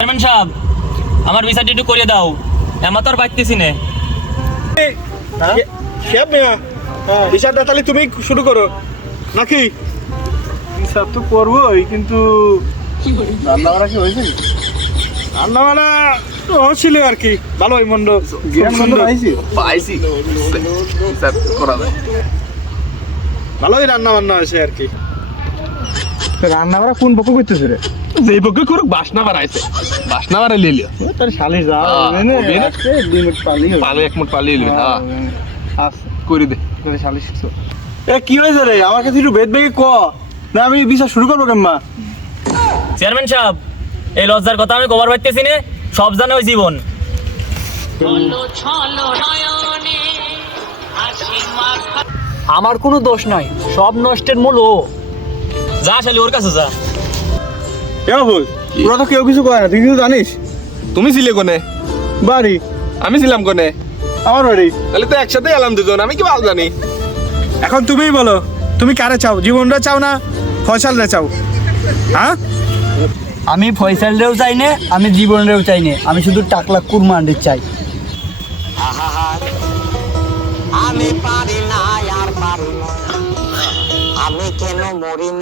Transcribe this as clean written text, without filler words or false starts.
Chairman সাহেব, আমার বিচারটা একটু করে দাও, এমন তো আর পাইতেছি না। শেফ মিয়া, বিচারটা তাহলে তুমি শুরু করো নাকি? হিসাব তো করবোই, কিন্তু রান্না বান্না কি হয়েছে? রান্না বান্না তো হচ্ছিল আর কি, ভালোই মন্দ পাইছি হিসাব করা যায়। ভালোই রান্না বান্না হয়েছে আর কি। রান্না বান্না কোন পক্ষ করতেছে রে? যেই পক্ষে করুক বাসনা বাড়াইছে, বাসনা বাড়াই লিলিও তার শালি যা লিমিট পালি পালে এক মুঠ পালিয়ে লিবি। হ্যাঁ আচ্ছা করে দে। শালি শিখছো। এ কি হয়েছে রে? আমার কাছে একটু বেদ বেগে ক না, আমি বিচার শুরু করবো কেমন? চেয়ারম্যান সাহেব, এই লজ্জার কথা আমি কবার পাইতেছি না, সব জানে ওই জীবন। আমার কোনো দোষ নাই, সব নষ্টের মূল ও। যা শালি ওর কাছে যা। কেন বল? তোরা তো কেউ কিছু করে না, তুই কিছু জানিস? তুমি ছিলে কোনে? বাড়ি আমি ছিলাম কোনে? আমার বাড়ি। তাহলে তো একসাথে এলাম দুজন, আমি কি ভালো জানি। এখন তুমিই বলো, তুমি কারে চাও? জীবনটা চাও না ফয়সালরে চাও? হ্যাঁ, আমি ফয়সালরেও চাই না, আমি জীবনেরও চাই না, আমি শুধু টাকলা কুরমান্ডির চাই। আমি পারি না আর পারি না, আমি কেন মরি না।